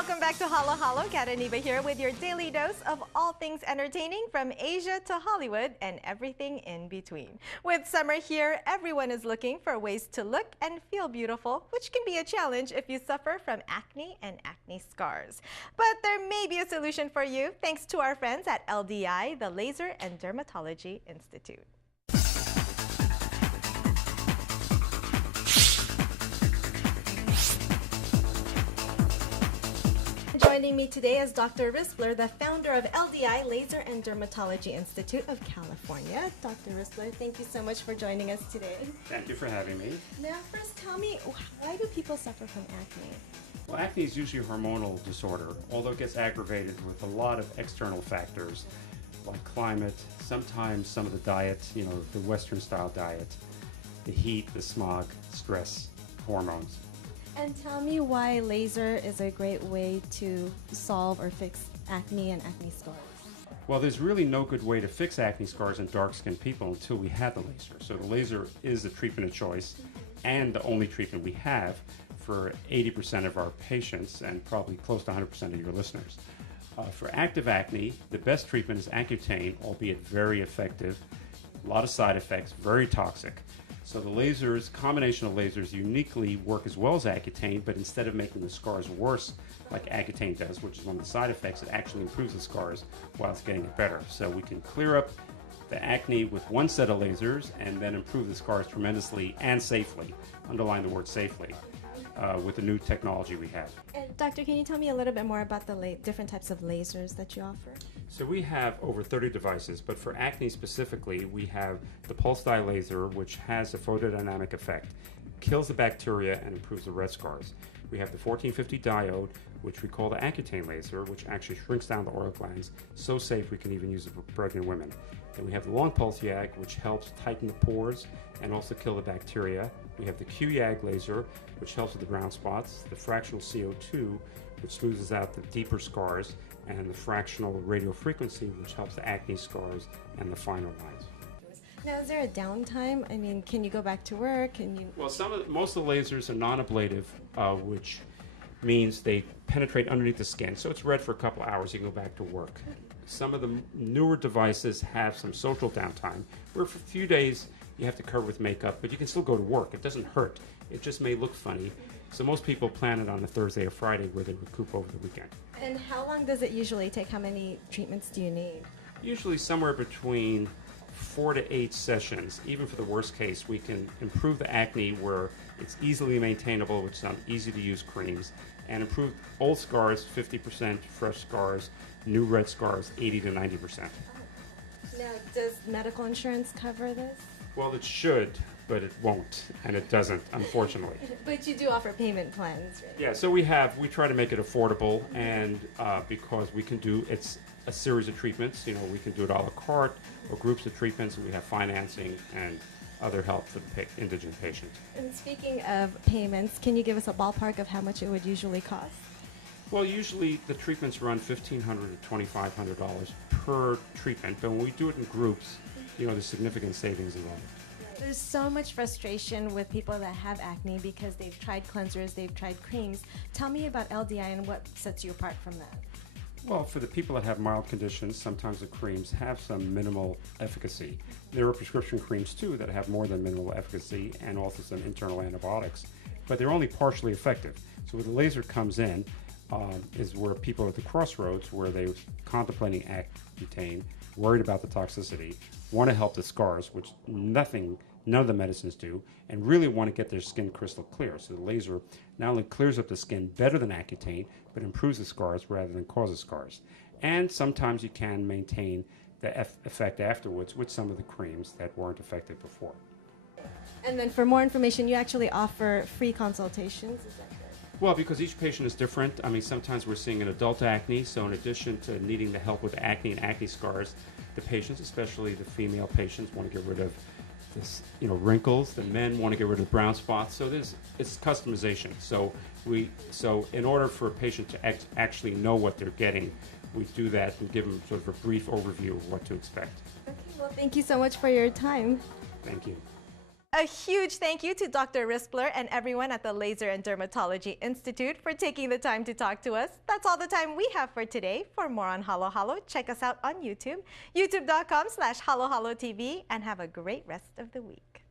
Welcome back to Halo Halo. Kat Iniba here with your daily dose of all things entertaining from Asia to Hollywood and everything in between. With summer here, everyone is looking for ways to look and feel beautiful, which can be a challenge if you suffer from acne and acne scars. But there may be a solution for you thanks to our friends at LDI, the Laser and Dermatology Institute. Joining me today is Dr. Rispler, the founder of LDI Laser and Dermatology Institute of California. Dr. Rispler, thank you so much for joining us today. Thank you for having me. Now, first tell me, why do people suffer from acne? Well, acne is usually a hormonal disorder, although it gets aggravated with a lot of external factors like climate, sometimes some of the diet, the Western style diet, the heat, the smog, stress, hormones. And tell me why laser is a great way to solve or fix acne and acne scars. Well, there's really no good way to fix acne scars in dark-skinned people until we have the laser. So the laser is the treatment of choice and the only treatment we have for 80% of our patients and probably close to 100% of your listeners. For active acne, the best treatment is Accutane, albeit very effective, a lot of side effects, very toxic. So the lasers, combination of lasers uniquely work as well as Accutane, but instead of making the scars worse like Accutane does, which is one of the side effects, it actually improves the scars while it's getting it better. So we can clear up the acne with one set of lasers and then improve the scars tremendously and safely, underline the word safely, with the new technology we have. And Doctor, can you tell me a little bit more about the different types of lasers that you offer? So we have over 30 devices, but for acne specifically, we have the pulse dye laser, which has a photodynamic effect, kills the bacteria and improves the red scars. We have the 1450 diode, which we call the Accutane laser, which actually shrinks down the oil glands, so safe we can even use it for pregnant women. Then we have the long pulse YAG, which helps tighten the pores and also kill the bacteria. We have the Q-YAG laser, which helps with the brown spots, the fractional CO2, which smooths out the deeper scars, and the fractional radio frequency, which helps the acne scars and the finer lines. Now, is there a downtime? I mean, can you go back to work? Well, most of the lasers are non-ablative, which means they penetrate underneath the skin. So it's red for a couple hours, you can go back to work. Some of the newer devices have some social downtime, where for a few days you have to cover with makeup, but you can still go to work. It doesn't hurt. It just may look funny. So most people plan it on a Thursday or Friday where they recoup over the weekend. And how long does it usually take? How many treatments do you need? Usually somewhere between 4 to 8 sessions. Even for the worst case, we can improve the acne where it's easily maintainable with some easy to use creams, and improve old scars 50%, fresh scars, new red scars 80 to 90%. Now, does medical insurance cover this? Well, it should, but it won't, and it doesn't, unfortunately. But you do offer payment plans, right? Yeah, so we try to make it affordable, and because we can do, it's a series of treatments, we can do it a la carte or groups of treatments, and we have financing and other help for the indigent patient. And speaking of payments, can you give us a ballpark of how much it would usually cost? Well, usually the treatments run $1,500 to $2,500 per treatment, but when we do it in groups, there's significant savings involved. There's so much frustration with people that have acne because they've tried cleansers, they've tried creams. Tell me about LDI and what sets you apart from that. Well, for the people that have mild conditions, sometimes the creams have some minimal efficacy. There are prescription creams too that have more than minimal efficacy and also some internal antibiotics, but they're only partially effective. So where the laser comes in is where people are at the crossroads where they're contemplating Accutane, worried about the toxicity, want to help the scars, which none of the medicines do, and really want to get their skin crystal clear. So the laser not only clears up the skin better than Accutane, but improves the scars rather than causes scars. And sometimes you can maintain the effect afterwards with some of the creams that weren't effective before. And then for more information, you actually offer free consultations, is that correct? Well, because each patient is different. I mean, sometimes we're seeing an adult acne, so in addition to needing the help with acne and acne scars, the patients, especially the female patients, want to get rid of this, wrinkles. The men want to get rid of brown spots. So it's customization. So in order for a patient to actually know what they're getting, we do that and give them sort of a brief overview of what to expect. Okay, well, thank you so much for your time. Thank you. A huge thank you to Dr. Rispler and everyone at the Laser and Dermatology Institute for taking the time to talk to us. That's all the time we have for today. For more on Halo Halo, check us out on YouTube, youtube.com/HaloHaloTV, and have a great rest of the week.